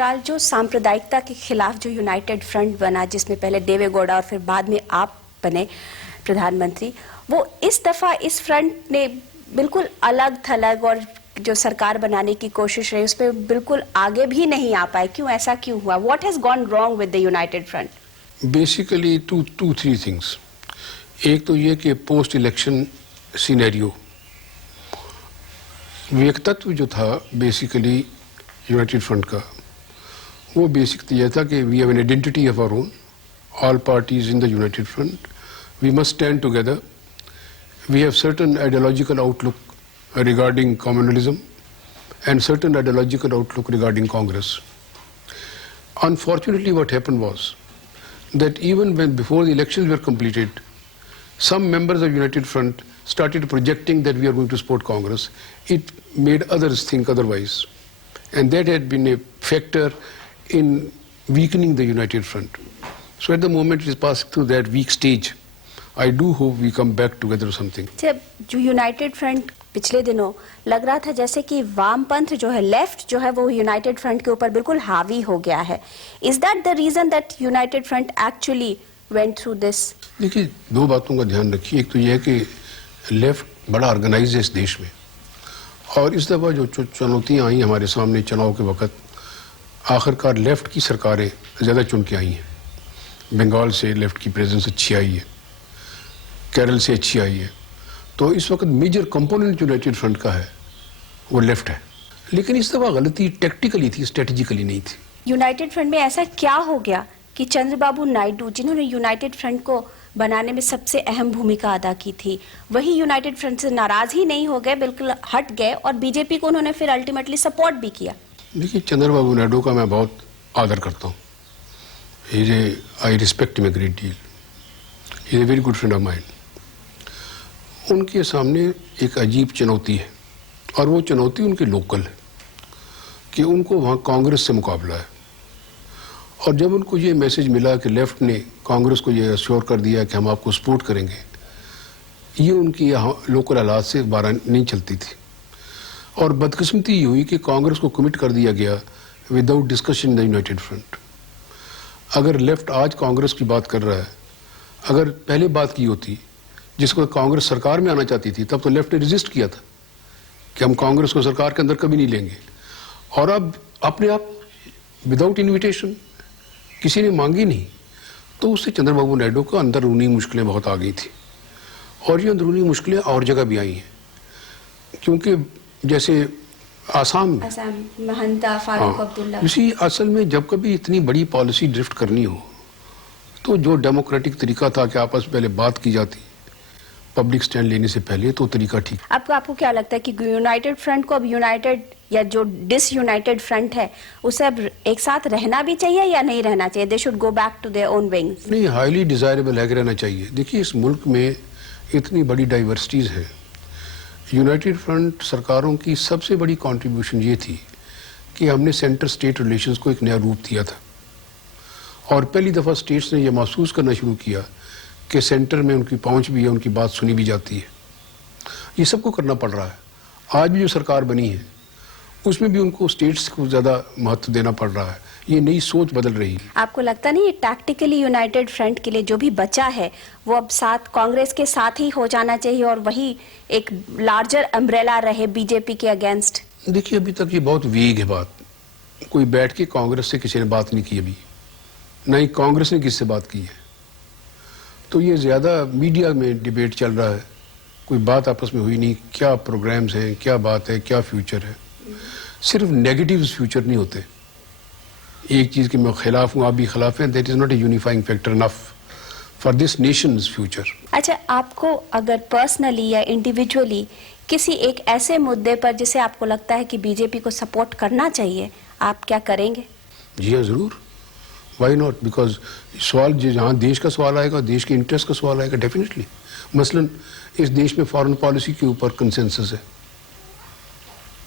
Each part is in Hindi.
गुजराल, जो सांप्रदायिकता के खिलाफ जो यूनाइटेड फ्रंट बना, जिसमें पहले देवेगौड़ा और फिर बाद में आप बने प्रधानमंत्री, वो इस दफा इस फ्रंट ने बिल्कुल अलग थलग और जो सरकार बनाने की कोशिश रही उस पर बिल्कुल आगे भी नहीं आ पाए। क्यों, ऐसा क्यों हुआ? What has gone wrong with the united front? Basically two three things. एक तो ये कि पोस्ट इलेक्शन सिनेरियो, व्यक्तित्व जो था बेसिकली यूनाइटेड फ्रंट का, वो बेसिक यह था कि we have an identity of our own, all parties in the united front, we must stand together, we have certain ideological outlook regarding communalism and certain ideological outlook regarding Congress. Unfortunately, what happened was that even when before the elections were completed, some members of United Front started projecting that we are going to support Congress. It made others think otherwise, and that had been a factor in weakening the United Front. So at the moment it is passing through that weak stage. I do hope we come back together or something. जब जो यूनाइटेड फ्रंट पिछले दिनों लग रहा था जैसे कि वामपंथ जो है, लेफ्ट जो है, वो यूनाइटेड फ्रंट के ऊपर बिल्कुल हावी हो गया है। Is that the reason that united front actually went through this? देखिए, दो बातों का ध्यान रखिए। एक तो यह है कि लेफ्ट बड़ा ऑर्गेनाइज है इस देश में, और इस दफा जो चुनौतियां आई हमारे सामने चुनाव के वक्त, आखिरकार लेफ्ट की सरकारें ज़्यादा चुन के आई हैं। बंगाल से लेफ्ट की प्रेजेंस अच्छी आई है, केरल से अच्छी आई है, तो इस वक्त मेजर कंपोनेंट यूनाइटेड फ्रंट का है वो लेफ्ट है। लेकिन इस दफा गलती टैक्टिकली थी, स्ट्रेटेजिकली नहीं थी। यूनाइटेड फ्रंट में ऐसा क्या हो गया कि चंद्रबाबू नायडू, जिन्होंने यूनाइटेड फ्रंट को बनाने में सबसे अहम भूमिका अदा की थी, वही यूनाइटेड फ्रंट से नाराज ही नहीं हो गए, बिल्कुल हट गए, और बीजेपी को उन्होंने फिर अल्टीमेटली सपोर्ट भी किया? देखिए, चंद्रबाबू नायडू का मैं बहुत आदर करता हूँ। I respect him a great deal, he is a very good friend of mine. उनके सामने एक अजीब चुनौती है, और वो चुनौती उनकी लोकल है कि उनको वहाँ कांग्रेस से मुकाबला है। और जब उनको ये मैसेज मिला कि लेफ्ट ने कांग्रेस को ये अश्योर कर दिया कि हम आपको सपोर्ट करेंगे, ये उनकी यहाँ लोकल हालात से बारह नहीं चलती थी। और बदकिस्मती ये हुई कि कांग्रेस को कमिट कर दिया गया without discussion in the united front. अगर लेफ्ट आज कांग्रेस की बात कर रहा है, अगर पहले बात की होती जिसको कांग्रेस सरकार में आना चाहती थी, तब तो लेफ्ट ने रेजिस्ट किया था कि हम कांग्रेस को सरकार के अंदर कभी नहीं लेंगे। और अब अपने आप विदाउट इनविटेशन, किसी ने मांगी नहीं, तो उससे चंद्रबाबू नायडू को अंदरूनी मुश्किलें बहुत आ गई थी। और ये अंदरूनी मुश्किलें और जगह भी आई हैं, क्योंकि जैसे आसाम में महंता फारूक अब्दुल्ला, इसी असल में जब कभी इतनी बड़ी पॉलिसी ड्रिफ्ट करनी हो, तो जो डेमोक्रेटिक तरीका था कि आपस में पहले बात की जाती पब्लिक स्टैंड लेने से पहले, तो तरीका ठीक। आपको क्या लगता है कि यूनाइटेड फ्रंट को अब यूनाइटेड या जो डिसयूनाइटेड फ्रंट है उसे अब एक साथ रहना भी चाहिए या नहीं रहना चाहिए? They should go back to their own wings? नहीं, हाईली डिजायरेबल है कि रहना चाहिए। देखिए, इस मुल्क में इतनी बड़ी डाइवर्सिटीज है। यूनाइटेड फ्रंट सरकारों की सबसे बड़ी कंट्रीब्यूशन ये थी कि हमने सेंटर स्टेट रिलेशंस को एक नया रूप दिया था, और पहली दफ़ा स्टेट्स ने यह महसूस करना शुरू किया कि सेंटर में उनकी पहुंच भी है, उनकी बात सुनी भी जाती है। ये सबको करना पड़ रहा है। आज भी जो सरकार बनी है उसमें भी उनको स्टेट्स को ज़्यादा महत्व देना पड़ रहा है। ये नई सोच बदल रही है। आपको लगता नहीं टैक्टिकली यूनाइटेड फ्रंट के लिए जो भी बचा है वो अब साथ कांग्रेस के साथ ही हो जाना चाहिए और वही एक लार्जर अम्ब्रेला रहे बीजेपी के अगेंस्ट? देखिए, अभी तक ये बहुत वीक है बात। कोई बैठ के कांग्रेस से किसी ने बात नहीं की अभी, न ही कांग्रेस ने किससे बात की है। तो ये ज़्यादा मीडिया में डिबेट चल रहा है, कोई बात आपस में हुई नहीं। क्या प्रोग्राम्स हैं, क्या बात है, क्या फ्यूचर है। सिर्फ नेगेटिव फ्यूचर नहीं होते। एक चीज़ के मैं खिलाफ हूँ, आप भी खिलाफ हैं, that is not a unifying factor enough for this Nations future. अच्छा, आपको अगर पर्सनली या इंडिविजुअली किसी एक ऐसे मुद्दे पर जिसे आपको लगता है कि बीजेपी को सपोर्ट करना चाहिए, आप क्या करेंगे? जी हाँ, ज़रूर। Why not? बिकॉज सवाल जहाँ देश का सवाल आएगा, देश के इंटरेस्ट का सवाल आएगा, डेफिनेटली। मसलन इस देश में फॉरेन पॉलिसी के ऊपर कंसेंसस है,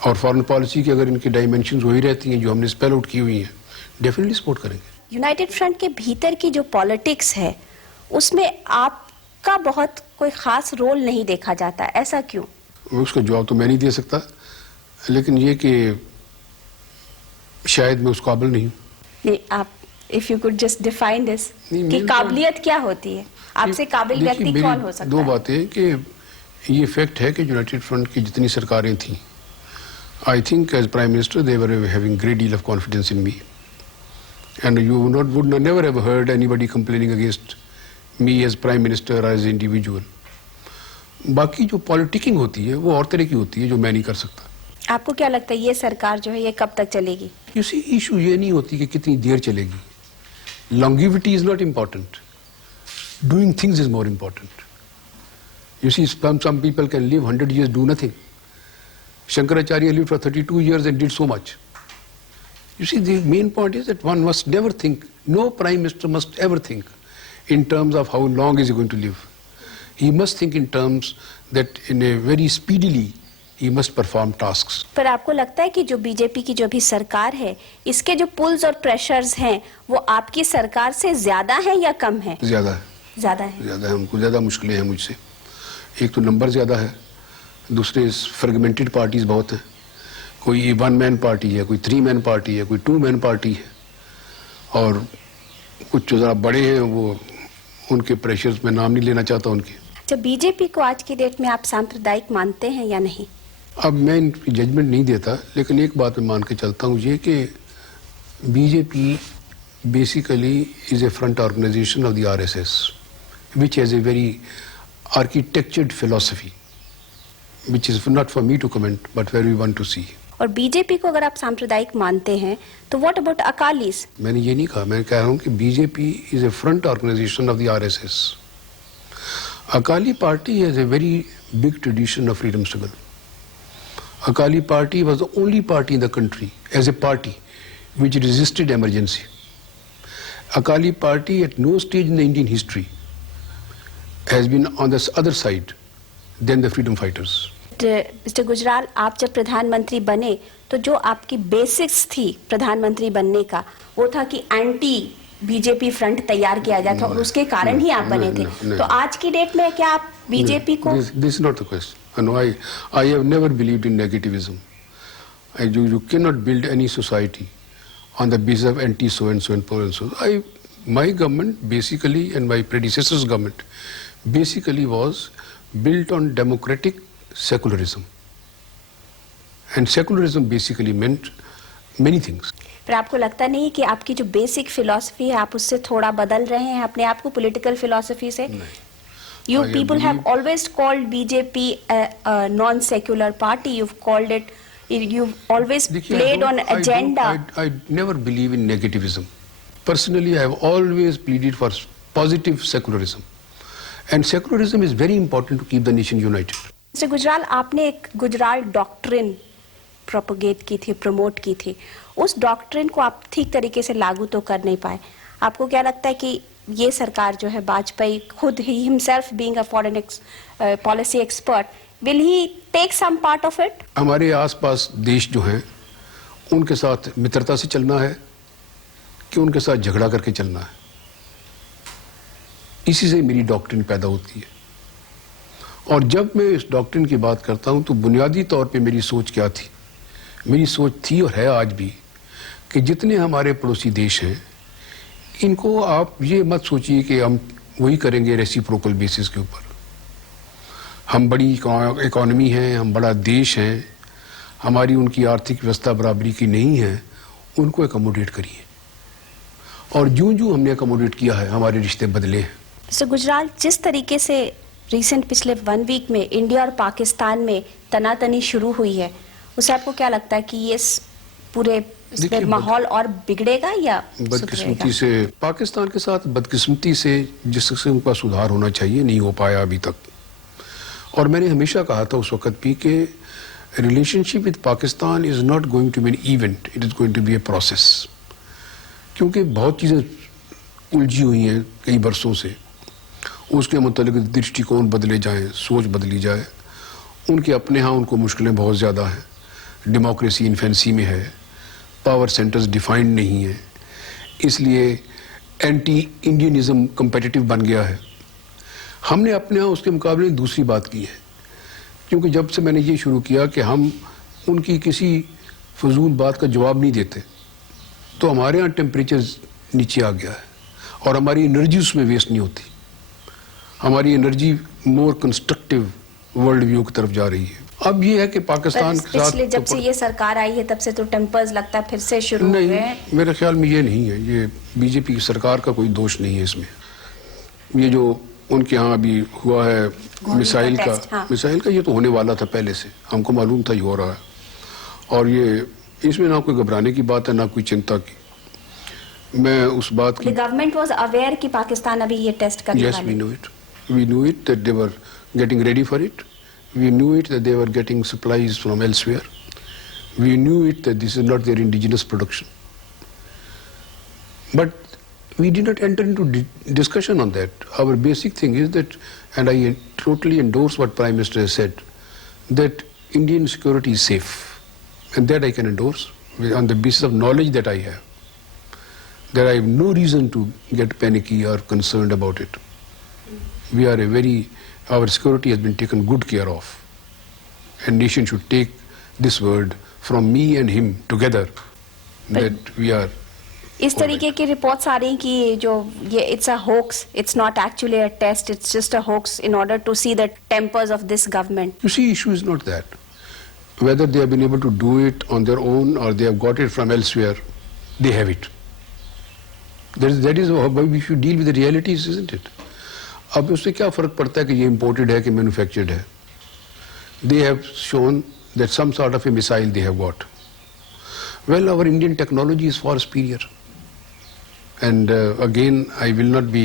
और फॉरेन पॉलिसी की अगर इनकी डायमेंशंस वही रहती हैं जो हमने स्पेल आउट की हुई हैं, डेफिनेटली सपोर्ट करेंगे। यूनाइटेड फ्रंट के भीतर की जो पॉलिटिक्स है उसमें आपका बहुत कोई खास रोल नहीं देखा जाता, ऐसा क्यों? उसका जवाब तो मैं नहीं दे सकता, लेकिन ये कि शायद मैं उस काबिल नहीं हूँ। नहीं, आप if you could just define this नहीं, कि मेरे काबिलियत क्या होती है, आपसे काबिल देखिए, व्यक्ति मेरी कौन हो सकता दो है? बातें हैं कि ये फैक्ट है कि यूनाइटेड फ्रंट की जितनी सरकारें थीं, I think as prime minister they were having great deal of confidence in me and you would never have heard anybody complaining against me as prime minister as individual. बाकी जो पॉलिटिकिंग होती है वो और तरह की होती है जो मैं नहीं कर सकता। आपको क्या लगता है ये सरकार जो है ये कब तक चलेगी? किसी इशू ये नहीं होती कि कितनी देर चलेगी। Longevity is not important, doing things is more important. You see some people can live 100 years, do nothing. Shankaracharya lived for 32 years and did so much. You see, the main point is that one must never think, no prime minister must ever think in terms of how long is he going to live. He must think in terms that in a very speedily he must perform tasks. पर आपको लगता है कि जो बीजेपी की जो भी सरकार है इसके जो पुल्स और प्रेशर्स हैं वो आपकी सरकार से ज्यादा है या कम है? ज्यादा है, ज्यादा है। ज्यादा है। उनको ज्यादा मुश्किलें हैं मुझसे। एक तो नंबर ज्यादा है, दूसरे फ्रेगमेंटेड पार्टीज बहुत हैं। कोई 1 मैन पार्टी है, कोई 3 मैन पार्टी है, कोई 2 मैन पार्टी है, और कुछ जो जरा बड़े हैं वो उनके प्रेशर्स में नाम नहीं लेना चाहता उनके। अच्छा, बीजेपी को आज की डेट में आप सांप्रदायिक मानते हैं या नहीं? अब मैं इनकी जजमेंट नहीं देता, लेकिन एक बात मैं मान के चलता हूँ ये कि BJP basically is a front organisation of the RSS which has a very architectured philosophy which is not for me to comment but for everyone to see. और बीजेपी को अगर आप सांप्रदायिक मानते हैं तो व्हाट अबाउट अकालीस? मैंने ये नहीं कहा, मैं कह रहा हूँ कि BJP is a front organisation of the RSS. Akali party has a very big tradition of freedom struggle. Akali party was the only party in the country as a party which resisted emergency. Akali party at no stage in the Indian history has been on the other side than the freedom fighters. Mister Gujral, आप जब प्रधानमंत्री बने तो जो आपकी बेसिक्स थी प्रधानमंत्री बनने का वो था कि एंटी बीजेपी फ्रंट तैयार किया जाता था और उसके कारण ही आप बने थे। तो आज की डेट में क्या आप बीजेपी को? This is not the question. No, I have never believed in negativism. You cannot build any society on the basis of anti so and so and so. My government basically and my predecessor's government basically was built on democratic secularism. And secularism basically meant many things. पर आपको लगता नहीं कि आपकी जो बेसिक फिलॉसफी है आप उससे थोड़ा बदल रहे हैं अपने आप को पॉलिटिकल फिलॉसफी से? You people have always called BJP a non-secular party. You've always played on agenda. I never believe in negativism. Personally, I have always pleaded for positive secularism. And secularism is very important to keep the nation united. Mr. Gujral, आपने एक गुजराल डॉक्ट्रिन प्रोपोगेट की थी, प्रमोट की थी। उस डॉक्ट्रिन को आप ठीक तरीके से लागू तो कर नहीं पाए। आपको क्या लगता है कि ये सरकार जो है वाजपेयी खुद ही himself being a foreign policy expert will he take some part of it? हमारे आसपास देश जो हैं उनके साथ मित्रता से चलना है कि उनके साथ झगड़ा करके चलना है, इसी से मेरी डॉक्ट्रिन पैदा होती है। और जब मैं इस डॉक्ट्रिन की बात करता हूं तो बुनियादी तौर पे मेरी सोच क्या थी? मेरी सोच थी और है आज भी कि जितने हमारे पड़ोसी देश हैं इनको आप ये मत सोचिए कि हम वही करेंगे रेसिप्रोकल बेसिस के ऊपर। हम बड़ी इकोनॉमी है, हम बड़ा देश हैं, हमारी उनकी आर्थिक व्यवस्था बराबरी की नहीं है, उनको अकोमोडेट करिए। और जो हमने अकोमोडेट किया है हमारे रिश्ते बदले हैं। मिस्टर गुजराल, जिस तरीके से रिसेंट पिछले 1 वीक में इंडिया और पाकिस्तान में तनातनी शुरू हुई है, उससे आपको क्या लगता है कि ये पूरे माहौल और बिगड़ेगा या बदकिस्मती से पाकिस्तान के साथ बदकिस्मती से जिस किस्म का सुधार होना चाहिए नहीं हो पाया अभी तक। और मैंने हमेशा कहा था उस वक्त भी कि relationship with Pakistan is not going to be an event, it is going to be a process. क्योंकि बहुत चीज़ें उलझी हुई हैं कई बरसों से, उसके मुतालिक दृष्टिकोण बदले जाएं, सोच बदली जाए। उनके अपने यहाँ उनको मुश्किलें बहुत ज़्यादा हैं, डेमोक्रेसी इन्फेंसी में है, पावर सेंटर्स डिफाइंड नहीं है, इसलिए एंटी इंडियनिज्म कम्पिटिटिव बन गया है। हमने अपने यहाँ उसके मुकाबले दूसरी बात की है, क्योंकि जब से मैंने ये शुरू किया कि हम उनकी किसी फजूल बात का जवाब नहीं देते, तो हमारे यहाँ टेम्परेचर नीचे आ गया है और हमारी एनर्जी उसमें वेस्ट नहीं होती। हमारी एनर्जी मोर कंस्ट्रक्टिव वर्ल्ड व्यू की तरफ जा रही है। अब ये है कि पाकिस्तान के साथ पिछले जब से ये सरकार आई है तब से तो टेम्पर्स लगता है फिर से शुरू हुए हैं। नहीं, मेरे ख्याल में ये नहीं है, ये बीजेपी की सरकार का कोई दोष नहीं है इसमें। ये जो उनके यहाँ अभी हुआ है मिसाइल का, हाँ। मिसाइल का ये तो होने वाला था पहले से, हमको मालूम था ये हो रहा है। और ये इसमें ना कोई घबराने की बात है ना कोई चिंता की। मैं उस बात की, गवर्नमेंट वाज अवेयर कि पाकिस्तान अभी ये टेस्ट करने yes, वाले we knew it that they were getting ready for it. We knew it that they were getting supplies from elsewhere. We knew it that this is not their indigenous production. But we did not enter into discussion on that. Our basic thing is that, and I totally endorse what Prime Minister has said, that Indian security is safe. And that I can endorse on the basis of knowledge that I have. That I have no reason to get panicky or concerned about it. We are our security has been taken good care of. And nation should take this word from me and him together that we are. इस तरीके की रिपोर्ट्स आ रही हैं कि जो ये it's a hoax, it's not actually a test, it's just a hoax in order to see the tempers of this government. You see, issue is not that. Whether they have been able to do it on their own or they have got it from elsewhere, they have it. That is how we should deal with the realities, isn't it? अब उससे क्या फर्क पड़ता है कि ये imported है कि manufactured है? They have shown that some sort of a missile they have got. Well, our Indian technology is far superior. And again, I will not be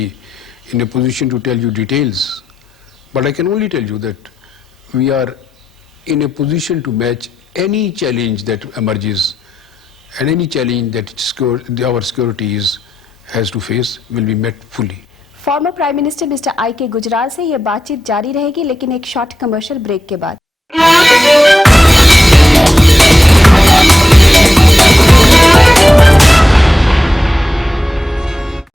in a position to tell you details, but I can only tell you that we are in a position to match any challenge that emerges, and any challenge that our security has to face will be met fully. Former prime minister mister I के गुजराल से ये बातचीत जारी रहेगी, लेकिन एक शॉर्ट कमर्शियल ब्रेक के बाद।